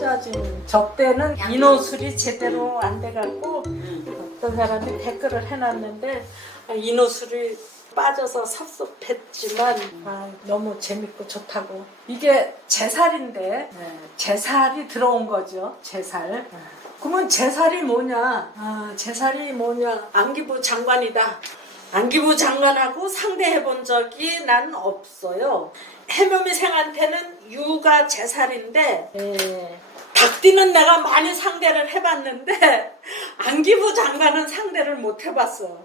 신자진 저 때는 인호술이 제대로 안 돼갖고 어떤 사람이 댓글을 해놨는데 인호술이 빠져서 섭섭했지만 너무 재밌고 좋다고. 이게 제살인데 제살이 들어온 거죠. 제살. 그러면 제살이 뭐냐? 제살이 뭐냐? 안기부 장관이다. 안기부 장관하고 상대해본 적이 난 없어요. 해묘미생한테는 유가 제살인데 닭띠는 내가 많이 상대를 해봤는데 안기부 장관은 상대를 못 해봤어.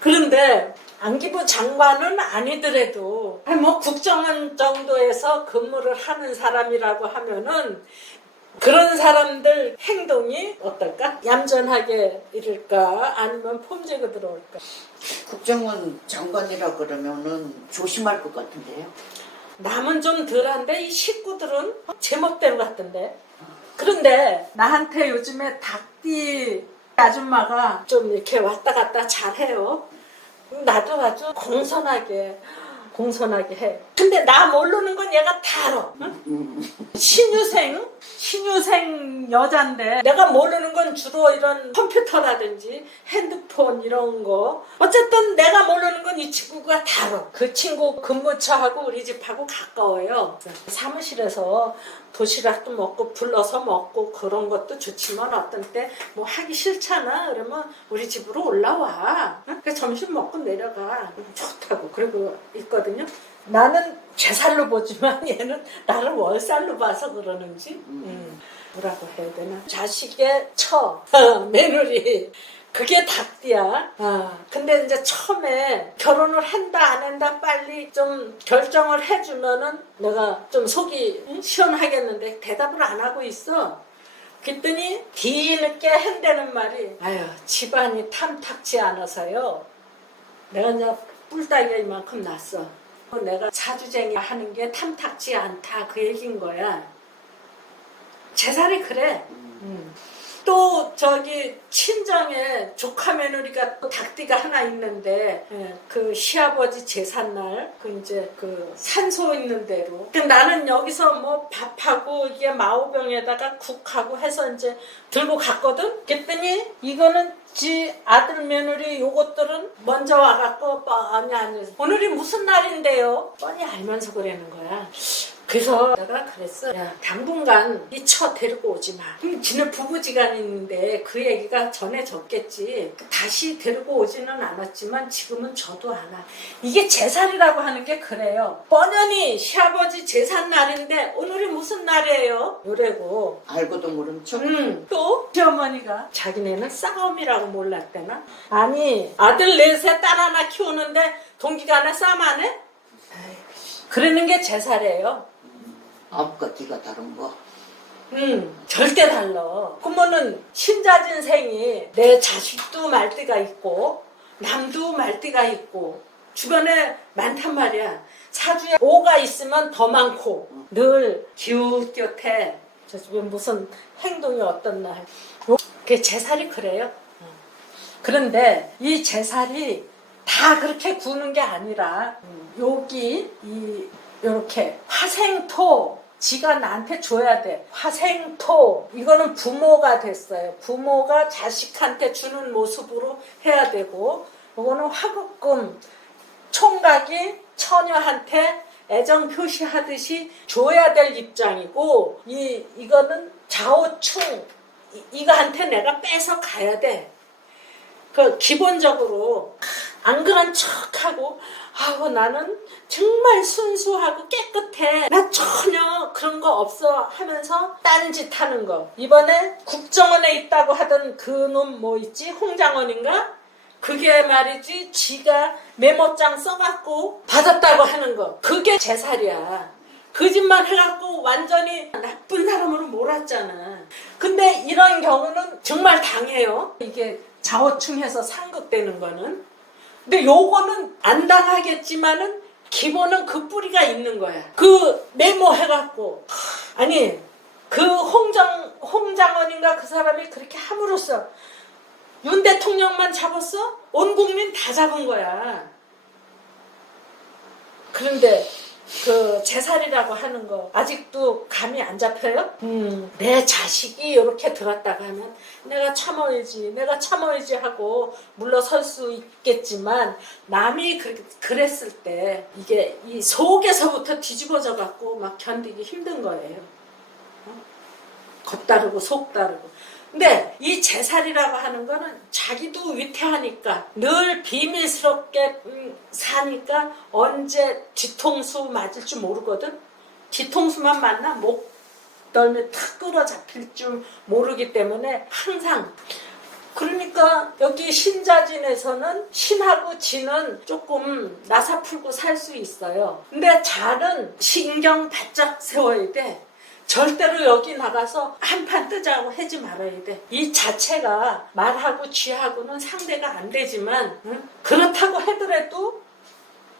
그런데 안기부 장관은 아니더라도 뭐 국정원 정도에서 근무를 하는 사람이라고 하면은 그런 사람들 행동이 어떨까? 얌전하게 이럴까? 아니면 폼제가 들어올까? 국정원 장관이라 그러면은 조심할 것 같은데요. 남은 좀 덜한데 이 식구들은 제멋대로 같던데. 그런데 나한테 요즘에 닭띠 아줌마가 좀 이렇게 왔다 갔다 잘해요. 나도 아주 공손하게 해. 근데 나 모르는 건 얘가 다 알아. 응? 신유생 여잔데 내가 모르는 건 주로 이런 컴퓨터라든지 핸드폰 이런 거. 어쨌든 내가 모르는 건 이 친구가 다 알아. 그 친구 근무처하고 우리 집하고 가까워요. 사무실에서 도시락도 먹고 불러서 먹고 그런 것도 좋지만 어떤 때 뭐 하기 싫잖아. 그러면 우리 집으로 올라와. 그래서 점심 먹고 내려가. 좋다고 그러고 있거든요. 나는 제살로 보지만 얘는 나를 월살로 봐서 그러는지 뭐라고 해야 되나. 자식의 며느리 그게 닭띠야. 근데 이제 처음에 결혼을 한다 안 한다 빨리 좀 결정을 해주면은 내가 좀 속이 시원하겠는데 대답을 안 하고 있어. 그랬더니 뒤늦게 한다는 말이 아유 집안이 탐탁지 않아서요. 내가 이제 뿔따기가 이만큼 났어. 내가 사주쟁이 하는 게 탐탁지 않다 그 얘기인 거야. 제살이 그래. 또 저기 친정에 조카 며느리가 또 닭띠가 하나 있는데 그 시아버지 제삿날 그 이제 그 산소 있는 대로 나는 여기서 뭐 밥하고 이게 마오병에다가 국하고 해서 이제 들고 갔거든. 그랬더니 이거는 지 아들 며느리 요것들은 먼저 와갖고 뻔히 앉아서 오늘이 무슨 날인데요? 뻔히 알면서 그러는 거야. 그래서 내가 그랬어. 야, 당분간 이 처 데리고 오지 마. 지네 부부지간이 있는데 그 얘기가 전해졌겠지. 다시 데리고 오지는 않았지만 지금은 저도 않아. 이게 제살이라고 하는 게 그래요. 뻔연히 시아버지 제삿날인데 오늘이 무슨 날이에요? 요래고. 알고도 모른 척. 또 시어머니가 자기네는 싸움이라고 몰랐대나? 아니 아들 넷에 딸 하나 키우는데 동기간에 싸움 안 해? 그러는 게 제살이에요. 앞과 뒤가 다른 거. 절대 달라. 그러면은 신자진생이 내 자식도 말띠가 있고 남도 말띠가 있고 주변에 많단 말이야. 사주에 5가 있으면 더 많고 늘 기웃기웃해. 저 집에 무슨 행동이 어떤 날. 그게 제살이 그래요. 그런데 이 제살이 다 그렇게 구는 게 아니라 여기 이렇게 화생토 지가 나한테 줘야 돼. 화생토 이거는 부모가 됐어요. 부모가 자식한테 주는 모습으로 해야 되고 이거는 화급금 총각이 처녀한테 애정 표시하듯이 줘야 될 입장이고 이거는 좌우충 이거한테 내가 뺏어 가야 돼. 그 기본적으로 안 그런 척하고 나는 정말 순수하고 깨끗해. 나 전혀 그런 거 없어 하면서 딴짓 하는 거. 이번에 국정원에 있다고 하던 그 놈 뭐 있지? 홍장원인가? 그게 말이지 지가 메모장 써갖고 받았다고 하는 거. 그게 제살이야. 거짓말 해갖고 완전히 나쁜 사람으로 몰았잖아. 근데 이런 경우는 정말 당해요. 이게 좌우충해서 상극되는 거는. 근데 요거는 안 당하겠지만은 기본은 그 뿌리가 있는 거야. 그 메모해갖고 아니 그 홍장원인가 그 사람이 그렇게 함으로써 윤 대통령만 잡았어? 온 국민 다 잡은 거야. 그런데 그 제살이라고 하는 거 아직도 감이 안 잡혀요? 내 자식이 이렇게 들었다가 하면 내가 참아야지 하고 물러설 수 있겠지만 남이 그랬을 때 이게 이 속에서부터 뒤집어져 갖고 막 견디기 힘든 거예요. 겉 다르고 속 다르고. 근데 이 제살이라고 하는 거는 자기도 위태하니까 늘 비밀스럽게 사니까 언제 뒤통수 맞을 줄 모르거든. 뒤통수만 만나 목덜미 탁 끌어잡힐 줄 모르기 때문에 항상. 그러니까 여기 신자진에서는 신하고 진은 조금 나사풀고 살 수 있어요. 근데 잔은 신경 바짝 세워야 돼. 절대로 여기 나가서 한판 뜨자고 하지 말아야 돼. 이 자체가 말하고 쥐하고는 상대가 안 되지만 그렇다고 하더라도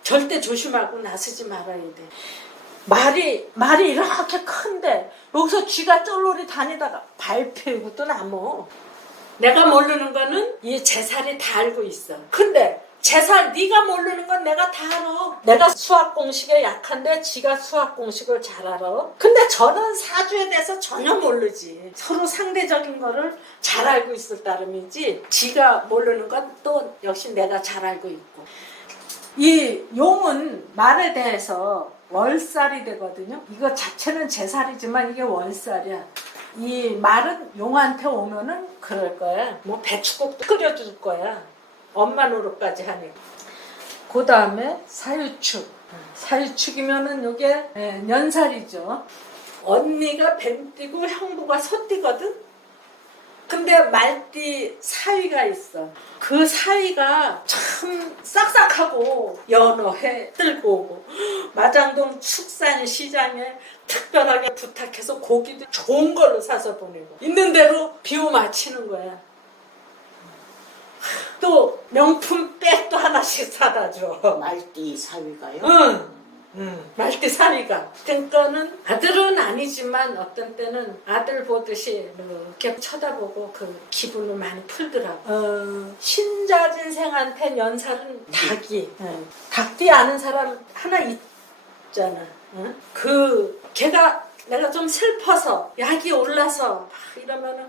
절대 조심하고 나서지 말아야 돼. 말이 이렇게 큰데 여기서 쥐가 쫄쫄이 다니다가 밟히고도 나무. 내가 모르는 거는 이 제살이 다 알고 있어. 근데 제살 네가 모르는 건 내가 다 알아. 내가 수학 공식에 약한데 지가 수학 공식을 잘 알아. 근데 저는 사주에 대해서 전혀 모르지. 서로 상대적인 거를 잘 알고 있을 따름이지 지가 모르는 건 또 역시 내가 잘 알고 있고. 이 용은 말에 대해서 월살이 되거든요. 이거 자체는 제살이지만 이게 월살이야. 이 말은 용한테 오면은 그럴 거야. 뭐 배추국도 끓여줄 거야. 엄마 노릇까지 하니까. 그 다음에 사유축. 사유축이면은 요게 년살이죠. 언니가 뱀띠고 형부가 소띠거든. 근데 말띠 사위가 있어. 그 사위가 참 싹싹하고 연어회 들고 오고 마장동 축산시장에 특별하게 부탁해서 고기도 좋은 걸로 사서 보내고 있는 대로 비유 맞히는 거야. 또 명품 백도 하나씩 사다 줘. 말띠 사위가요? 말띠 사위가. 그러니까는 아들은 아니지만 어떤 때는 아들 보듯이 이렇게 쳐다보고 그 기분을 많이 풀더라고. 신자진생한테 연살은 닭이. 닭띠 아는 사람 하나 있잖아. 걔가 내가 좀 슬퍼서 약이 올라서 막 이러면은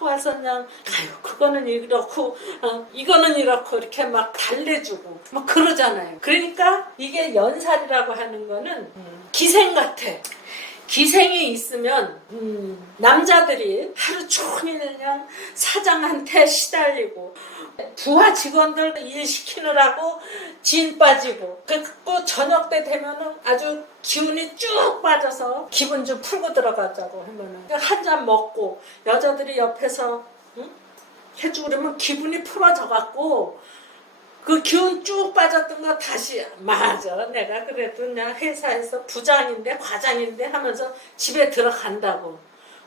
와서 그냥 아유 그거는 이렇고 이거는 이렇고 이렇게 막 달래주고 막 그러잖아요. 그러니까 이게 연살이라고 하는 거는 기생 같아. 기생이 있으면 남자들이 하루 종일 그냥 사장한테 시달리고 부하 직원들 일 시키느라고 진 빠지고 그리고 저녁 때 되면은 아주 기운이 쭉 빠져서 기분 좀 풀고 들어가자고 하면은 한 잔 먹고 여자들이 옆에서 해주고 그러면 기분이 풀어져 갖고 그 기운 쭉 빠졌던 거 다시 맞아. 내가 그래도 그냥 회사에서 부장인데 과장인데 하면서 집에 들어간다고.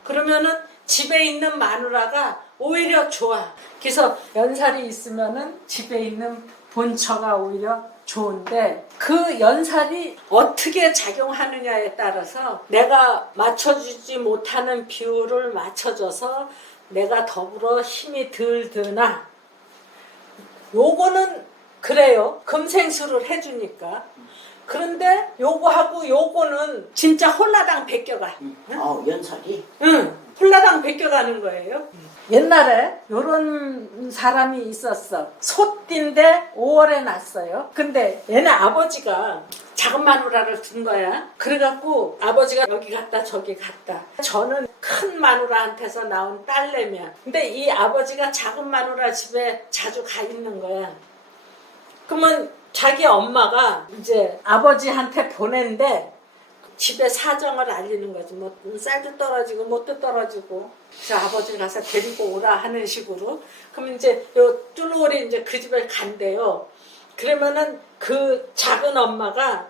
그러면은 집에 있는 마누라가 오히려 좋아. 그래서 연살이 있으면은 집에 있는 본처가 오히려 좋은데 그 연살이 어떻게 작용하느냐에 따라서 내가 맞춰주지 못하는 비율을 맞춰줘서 내가 더불어 힘이 덜 드나 요거는 그래요. 금생수를 해주니까. 그런데 요거하고 요거는 진짜 홀라당 베껴가. 연살이? 응. 홀라당 베껴가는 거예요. 옛날에 요런 사람이 있었어. 소띠인데 5월에 났어요. 근데 얘네 아버지가 작은 마누라를 둔 거야. 그래갖고 아버지가 여기 갔다 저기 갔다. 저는 큰 마누라한테서 나온 딸내미야. 근데 이 아버지가 작은 마누라 집에 자주 가 있는 거야. 그러면 자기 엄마가 이제 아버지한테 보낸데 집에 사정을 알리는 거지. 뭐 쌀도 떨어지고 뭣도 떨어지고. 그래서 아버지 가서 데리고 오라 하는 식으로. 그러면 이제 요 뚫오리 이제 그 집에 간대요. 그러면은 그 작은 엄마가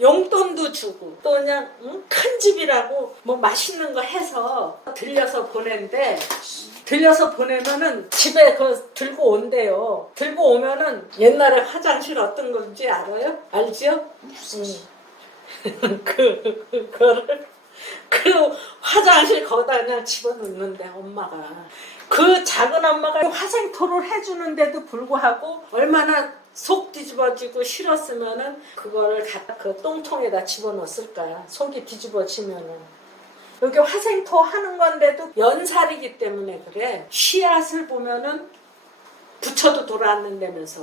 용돈도 주고 또 그냥 큰 집이라고 뭐 맛있는 거 해서 들려서 보낸대. 들려서 보내면은 집에 그 들고 온대요. 들고 오면은 옛날에 화장실 어떤 건지 알아요? 알지요? 그거를 그 화장실 거기다 그냥 집어넣는데 엄마가 그 작은 엄마가 화생토를 해주는데도 불구하고 얼마나 속 뒤집어지고 싫었으면은 그거를 갖다 그 똥통에다 집어넣었을까. 속이 뒤집어지면은. 여기 화생토 하는 건데도 연살이기 때문에 그래. 씨앗을 보면은 부처도 돌아왔는다면서.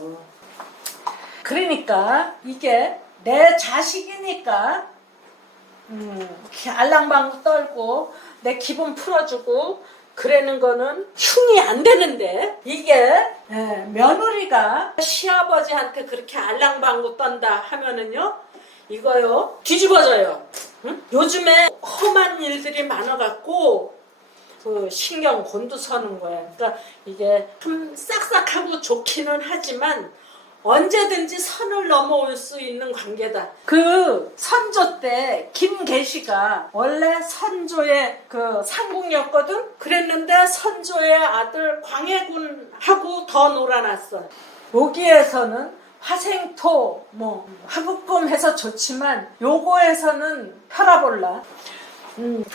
그러니까 이게 내 자식이니까 이렇게 알랑방구 떨고 내 기분 풀어주고 그러는 거는 흉이 안 되는데 이게 며느리가 시아버지한테 그렇게 알랑방구 떤다 하면은요 이거요 뒤집어져요. 응? 요즘에 험한 일들이 많아갖고 그 신경 곤두서는 거야. 그러니까 이게 좀 싹싹하고 좋기는 하지만 언제든지 선을 넘어올 수 있는 관계다. 그 선조 때 김계시가 원래 선조의 그 상궁이었거든. 그랬는데 선조의 아들 광해군하고 더 놀아놨어. 여기에서는 화생토 뭐 화급금 해서 좋지만 요거에서는 펴라볼라.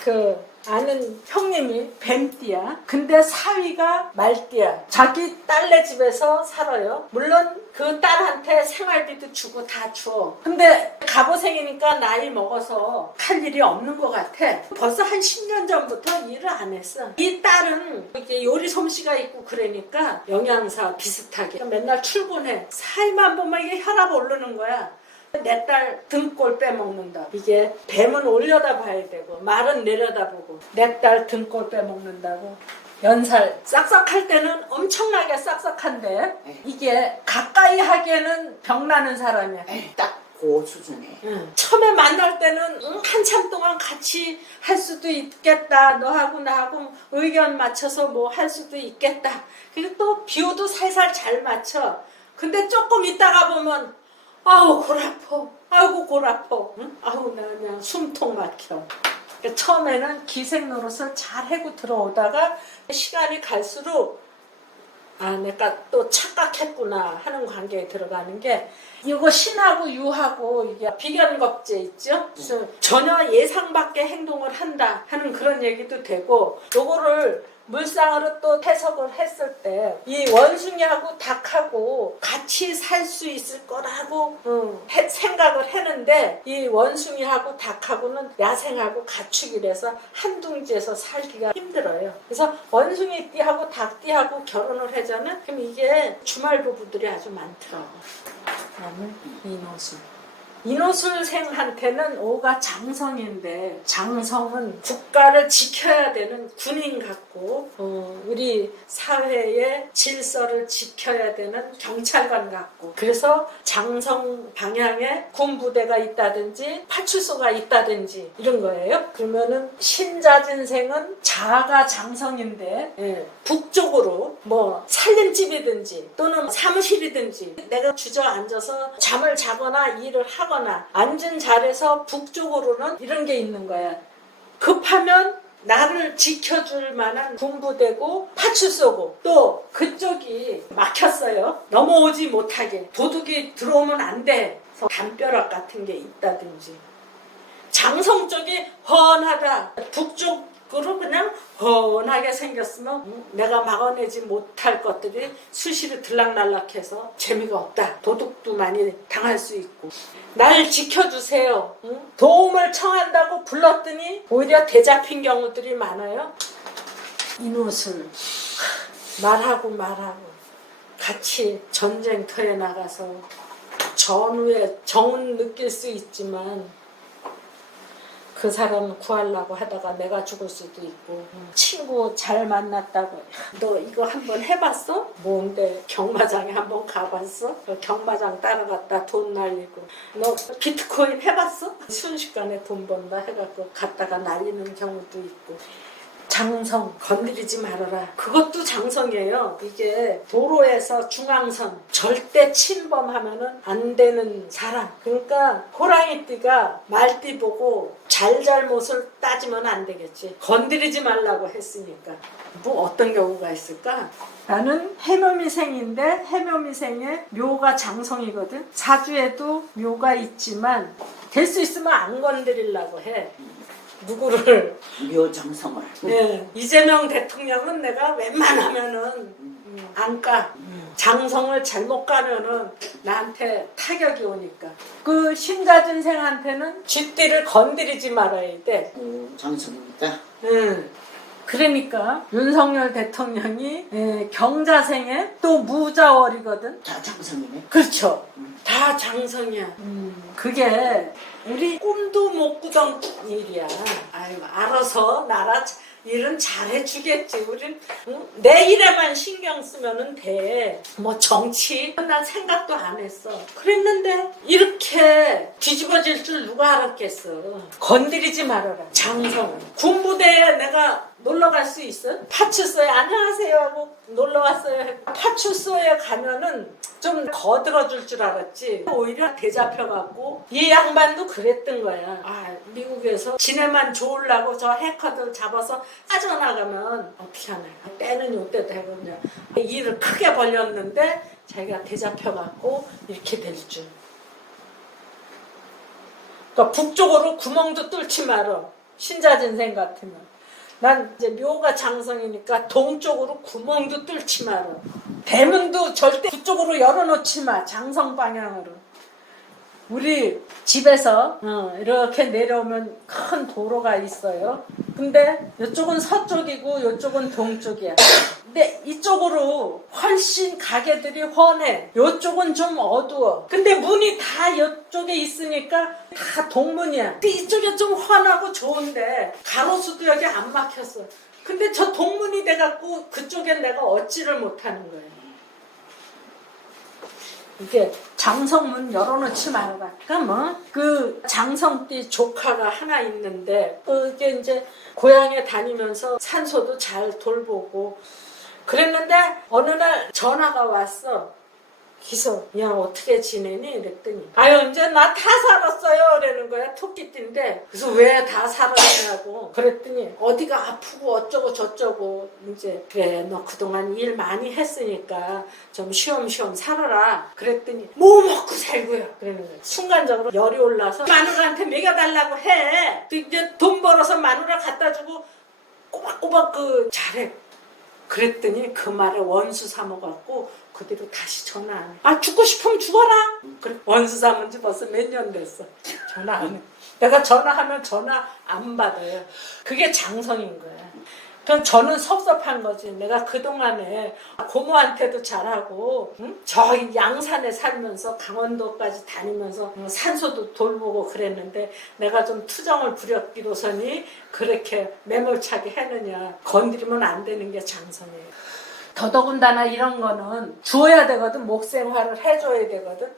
그 아는 형님이 뱀띠야. 근데 사위가 말띠야. 자기 딸네 집에서 살아요. 물론 그 딸한테 생활비도 주고 다 줘. 근데 갑오생이니까 나이 먹어서 할 일이 없는 것 같아. 벌써 한 10년 전부터 일을 안 했어. 이 딸은 이게 요리 솜씨가 있고 그러니까 영양사 비슷하게 맨날 출근해. 사위만 보면 이게 혈압 오르는 거야. 내 딸 등골 빼먹는다. 이게 뱀은 올려다 봐야 되고 말은 내려다보고 내 딸 등골 빼먹는다고. 연살 싹싹할 때는 엄청나게 싹싹한데 이게 가까이 하기에는 병나는 사람이야. 딱 그 수준에. 처음에 만날 때는 한참 동안 같이 할 수도 있겠다. 너하고 나하고 의견 맞춰서 뭐 할 수도 있겠다. 그리고 또 비호도 살살 잘 맞춰. 근데 조금 있다가 보면 아우 골 아파. 아이고 골 아파. 응? 아우 나 그냥 숨통 막혀. 그러니까 처음에는 기생 노릇을 잘 해고 들어오다가 시간이 갈수록 아 내가 또 착각했구나 하는 관계에 들어가는 게 이거 신하고 유하고 이게 비견겁제 있죠? 그래서 전혀 예상 밖의 행동을 한다 하는 그런 얘기도 되고 요거를 물상으로 또 해석을 했을 때 이 원숭이하고 닭하고 같이 살 수 있을 거라고 생각을 했는데 이 원숭이하고 닭하고는 야생하고 가축이라서 한 둥지에서 살기가 힘들어요. 그래서 원숭이띠하고 닭띠하고 결혼을 하자면 그럼 이게 주말 부부들이 아주 많더라고. 그다음에 이노술. 이노술생한테는 오가 장성인데 장성은 국가를 지켜야 되는 군인 같고 우리 사회의 질서를 지켜야 되는 경찰관 같고 그래서 장성 방향에 군부대가 있다든지 파출소가 있다든지 이런 거예요. 그러면은 신자진생은 자가 장성인데 북쪽으로 뭐 살림집이든지 또는 사무실이든지 내가 주저앉아서 잠을 자거나 일을 하거나 앉은 자리에서 북쪽으로는 이런 게 있는 거야. 급하면 나를 지켜줄 만한 군부대고 파출소고 또 그쪽이 막혔어요. 넘어오지 못하게 도둑이 들어오면 안 돼. 그래서 담벼락 같은 게 있다든지 장성 쪽이 훤하다. 북쪽으로 그냥 훤하게 생겼으면 내가 막아내지 못할 것들이 수시로 들락날락해서 재미가 없다. 도둑도 많이 당할 수 있고 날 지켜주세요. 도움을 청한다고 불렀더니 오히려 대잡힌 경우들이 많아요. 이노술 말하고 같이 전쟁터에 나가서 전후에 정은 느낄 수 있지만 그 사람 구하려고 하다가 내가 죽을 수도 있고 친구 잘 만났다고 너 이거 한번 해봤어? 뭔데 경마장에 한번 가봤어? 경마장 따라갔다 돈 날리고 너 비트코인 해봤어? 순식간에 돈 번다 해갖고 갔다가 날리는 경우도 있고 장성 건드리지 말아라. 그것도 장성이에요. 이게 도로에서 중앙선 절대 침범하면은 안 되는 사람. 그러니까 호랑이띠가 말띠 보고 잘못을 따지면 안 되겠지. 건드리지 말라고 했으니까. 뭐 어떤 경우가 있을까? 나는 해묘미생인데 해묘미생에 묘가 장성이거든. 사주에도 묘가 있지만 될 수 있으면 안 건드리려고 해. 누구를 묘정성을. 네, 이재명 대통령은 내가 웬만하면은 안 까. 장성을 잘못 가면은 나한테 타격이 오니까. 그 신자진생한테는 쥐띠를 건드리지 말아야 돼. 장성입니다. 응. 그러니까 윤석열 대통령이 경자생에 또 무자월이거든. 다 장성이네. 그렇죠. 다 장성이야. 그게 우리 꿈도 못 꾸던 일이야. 아유, 알아서 나라 일은 잘해주겠지. 우린 내 일에만 신경 쓰면은 돼. 뭐 정치 난 생각도 안 했어. 그랬는데 이렇게 뒤집어질 줄 누가 알았겠어. 건드리지 말아라. 장성. 군부대에 내가 놀러 갈 수 있어? 파출소에 안녕하세요 하고 놀러 왔어요. 파출소에 가면은 좀 거들어줄 줄 알았지. 오히려 대잡혀갖고 이 양반도 그랬던 거야. 아, 미국에서 지네만 좋으려고 저 해커들 잡아서 빠져나가면 어떻게 하나. 때는 요때 되거든요. 일을 크게 벌렸는데 자기가 대잡혀갖고 이렇게 될 줄. 그러니까 북쪽으로 구멍도 뚫지 말어. 신자진생 같으면. 난 이제 묘가 장성이니까 동쪽으로 구멍도 뚫지 마라. 대문도 절대 그쪽으로 열어놓지 마. 장성 방향으로. 우리 집에서 이렇게 내려오면 큰 도로가 있어요. 근데 이쪽은 서쪽이고 이쪽은 동쪽이야. 근데 이쪽으로 훨씬 가게들이 훤해. 이쪽은 좀 어두워. 근데 문이 다 이쪽에 있으니까 다 동문이야. 근데 이쪽에 좀 훤하고 좋은데 가로수도 여기 안 막혔어. 근데 저 동문이 돼갖고 그쪽엔 내가 얻지를 못하는 거야. 이게 장성문 열어놓지 말아라. 그러니까 그 장성띠 조카가 하나 있는데 그게 이제 고향에 다니면서 산소도 잘 돌보고 그랬는데 어느 날 전화가 왔어. 그래서 야 어떻게 지내니? 이랬더니 아유 이제 나 다 살았어요 이러는 거야. 토끼띠인데 그래서 왜 다 살았냐고 그랬더니 어디가 아프고 어쩌고 저쩌고 이제 그래 너 그동안 일 많이 했으니까 좀 쉬엄쉬엄 살아라 그랬더니 뭐 먹고 살고요 그러는 거야. 순간적으로 열이 올라서 마누라한테 먹여달라고 해. 이제 돈 벌어서 마누라 갖다 주고 꼬박꼬박 그 잘해. 그랬더니 그 말에 원수 삼아갖고 그 뒤로 다시 전화 안 해. 아 죽고 싶으면 죽어라. 그래 원수 삼은 지 벌써 몇 년 됐어. 전화 안 해. 내가 전화하면 전화 안 받아요. 그게 장성인 거야. 그럼 저는 섭섭한 거지. 내가 그동안에 고모한테도 잘하고 저 양산에 살면서 강원도까지 다니면서 산소도 돌보고 그랬는데 내가 좀 투정을 부렸기로서니 그렇게 매몰차게 했느냐. 건드리면 안 되는 게 장성이에요. 더더군다나 이런 거는 주어야 되거든. 목생활을 해줘야 되거든.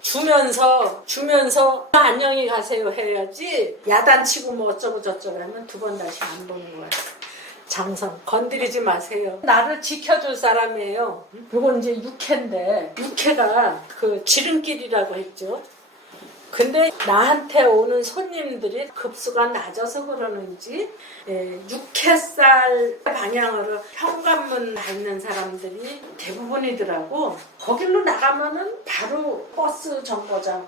주면서 안녕히 가세요 해야지. 야단치고 뭐 어쩌고 저쩌고 하면 두 번 다시 안 보는 거야. 장성 건드리지 마세요. 나를 지켜줄 사람이에요. 이건 이제 육회인데 육회가 그 지름길이라고 했죠. 근데 나한테 오는 손님들이 급수가 낮아서 그러는지 육회살 방향으로 현관문 닿는 사람들이 대부분이더라고. 거길로 나가면은 바로 버스 정거장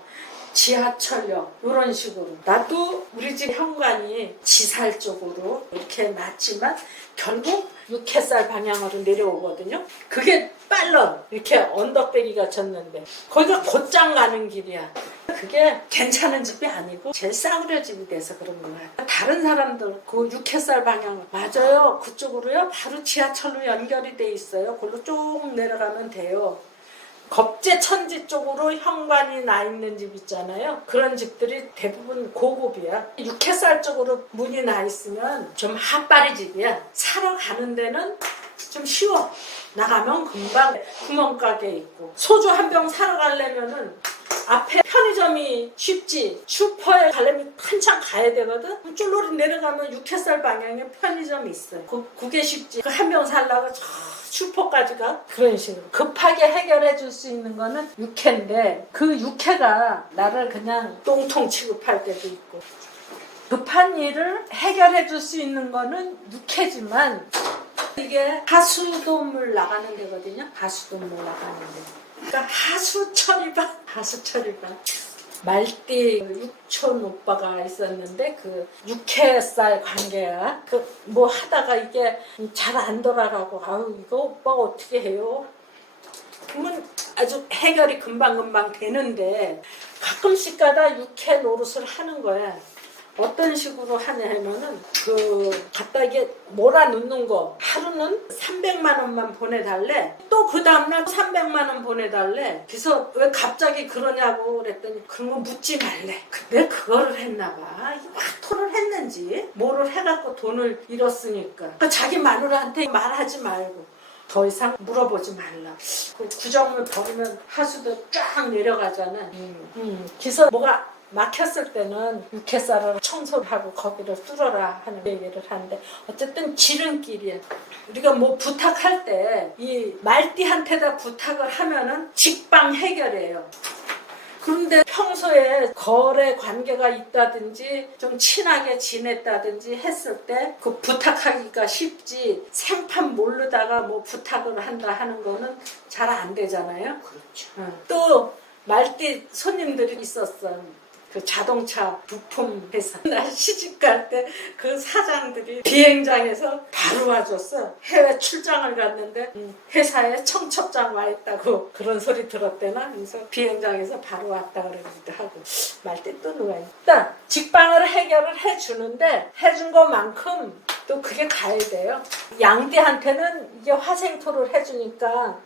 지하철역 이런 식으로. 나도 우리 집 현관이 지살 쪽으로 이렇게 낮지만 결국 육회살 방향으로 내려오거든요. 그게 빨라. 이렇게 언덕배기가 졌는데 거기가 곧장 가는 길이야. 그게 괜찮은 집이 아니고 제일 싸구려 집이 돼서 그런 거야. 다른 사람들 그 육회살 방향 맞아요. 그쪽으로요. 바로 지하철로 연결이 돼 있어요. 그걸로 쭉 내려가면 돼요. 겁제천지 쪽으로 현관이 나 있는 집 있잖아요. 그런 집들이 대부분 고급이야. 육회살 쪽으로 문이 나 있으면 좀 핫바리 집이야. 사러 가는 데는 좀 쉬워. 나가면 금방 구멍가게 있고. 소주 한 병 사러 가려면은 앞에 편의점이 쉽지. 슈퍼에 가려면 한참 가야 되거든. 쫄로리 내려가면 육회살 방향에 편의점이 있어요. 그게 쉽지. 그 한 병 살려고 저 슈퍼까지 가. 그런 식으로 급하게 해결해 줄 수 있는 거는 육회인데 그 육회가 나를 그냥 똥통 취급할 때도 있고 급한 일을 해결해 줄 수 있는 거는 육회지만 이게 하수도물 나가는 데거든요. 하수도물 나가는 데. 그러니까 하수철이반 말띠 육촌 오빠가 있었는데 그 육회살 관계야. 그 뭐 하다가 이게 잘 안 돌아가고 아유 이거 오빠가 어떻게 해요? 그러면 아주 해결이 금방금방 되는데 가끔씩 가다 육회 노릇을 하는 거야. 어떤 식으로 하냐면은 갖다 이게 몰아넣는 거 하루는 300만 원만 보내달래. 또 그 다음날 300만 원 보내달래. 그래서 왜 갑자기 그러냐고 그랬더니 그런 거 묻지 말래. 근데 그거를 했나 봐. 화토를 했는지 뭐를 해갖고 돈을 잃었으니까. 그러니까 자기 마누라한테 말하지 말고 더 이상 물어보지 말라. 그 구정을 버리면 하수도 쫙 내려가잖아. 그래서 뭐가 막혔을 때는 육회살을 청소를 하고 거기를 뚫어라 하는 얘기를 하는데 어쨌든 지름길이야. 우리가 뭐 부탁할 때 이 말띠한테다 부탁을 하면은 직방 해결해요. 그런데 평소에 거래 관계가 있다든지 좀 친하게 지냈다든지 했을 때 그 부탁하기가 쉽지 생판 모르다가 뭐 부탁을 한다 하는 거는 잘 안 되잖아요. 그렇죠. 또 말띠 손님들이 있었어. 그 자동차 부품 회사. 나 시집 갈 때 그 사장들이 비행장에서 바로 와줬어. 해외 출장을 갔는데 회사에 청첩장 와 있다고 그런 소리 들었대나. 그래서 비행장에서 바로 왔다 그러기도 하고. 말때 또 누가 있다. 직방을 해결을 해주는데 해준 것만큼 또 그게 가야 돼요. 양띠한테는 이게 화생토를 해주니까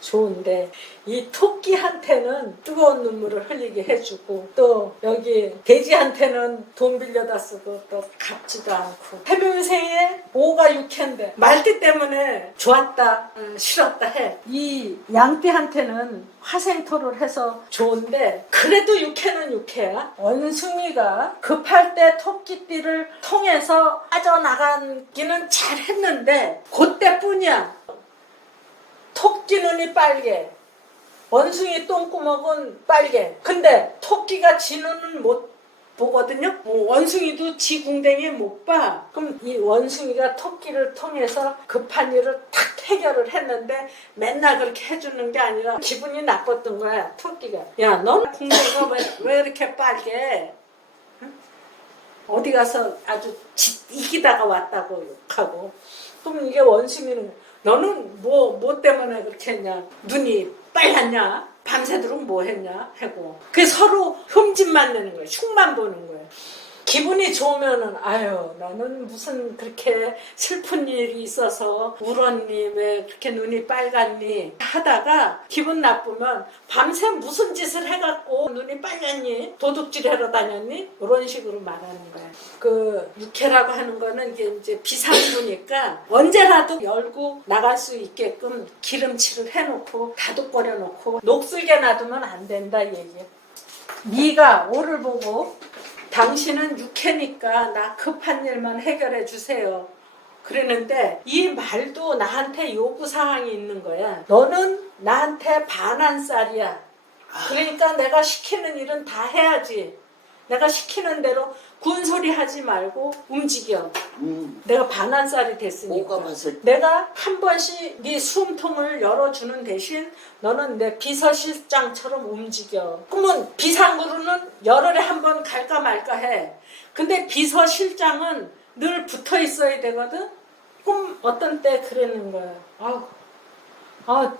좋은데 이 토끼한테는 뜨거운 눈물을 흘리게 해주고 또 여기 돼지한테는 돈 빌려다 쓰고 또 갚지도 않고 해묘생에 5가 6회인데 말띠 때문에 좋았다 싫었다 해. 이 양띠한테는 화생토를 해서 좋은데 그래도 6회는 6회야. 원숭이가 급할 때 토끼띠를 통해서 빠져나가기는 잘했는데 그때뿐이야. 토끼 눈이 빨개. 원숭이 똥구멍은 빨개. 근데 토끼가 지 눈은 못 보거든요. 원숭이도 지 궁뎅이 못 봐. 그럼 이 원숭이가 토끼를 통해서 급한 일을 탁 해결을 했는데 맨날 그렇게 해주는 게 아니라 기분이 나빴던 거야. 토끼가. 야, 넌 궁뎅이가 왜 이렇게 빨개? 응? 어디 가서 아주 이기다가 왔다고 욕하고. 그럼 이게 원숭이는 너는 뭐 때문에 그렇게 했냐? 눈이 빨갛냐? 밤새도록 뭐 했냐? 하고. 그게 서로 흠집만 내는 거예요. 흉만 보는 거예요. 기분이 좋으면은 아유 너는 무슨 그렇게 슬픈 일이 있어서 울었니? 왜 그렇게 눈이 빨갛니? 하다가 기분 나쁘면 밤새 무슨 짓을 해갖고 눈이 빨갛니? 도둑질 하러 다녔니? 이런 식으로 말하는 거야. 그 육회라고 하는 거는 이게 이제 비상구니까 언제라도 열고 나갈 수 있게끔 기름칠을 해놓고 다독거려 놓고 녹슬게 놔두면 안 된다 얘기야. 네가 오를 보고 당신은 육회니까 나 급한 일만 해결해 주세요. 그러는데 이 말도 나한테 요구사항이 있는 거야. 너는 나한테 반한 쌀이야. 그러니까 내가 시키는 일은 다 해야지. 내가 시키는 대로 군소리 하지 말고 움직여. 내가 반한 쌀이 됐으니까. 내가 한 번씩 네 숨통을 열어주는 대신 너는 내 비서실장처럼 움직여. 그러면 비상구로는 열흘에 한 번 갈까 말까 해. 근데 비서실장은 늘 붙어 있어야 되거든. 그럼 어떤 때 그러는 거야.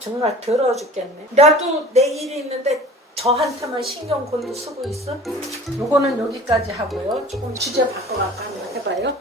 정말 더러워 죽겠네. 나도 내 일이 있는데 저한테만 신경 곤두 쓰고 있어? 요거는 여기까지 하고요. 조금 주제 바꿔갖고 한번 해봐요.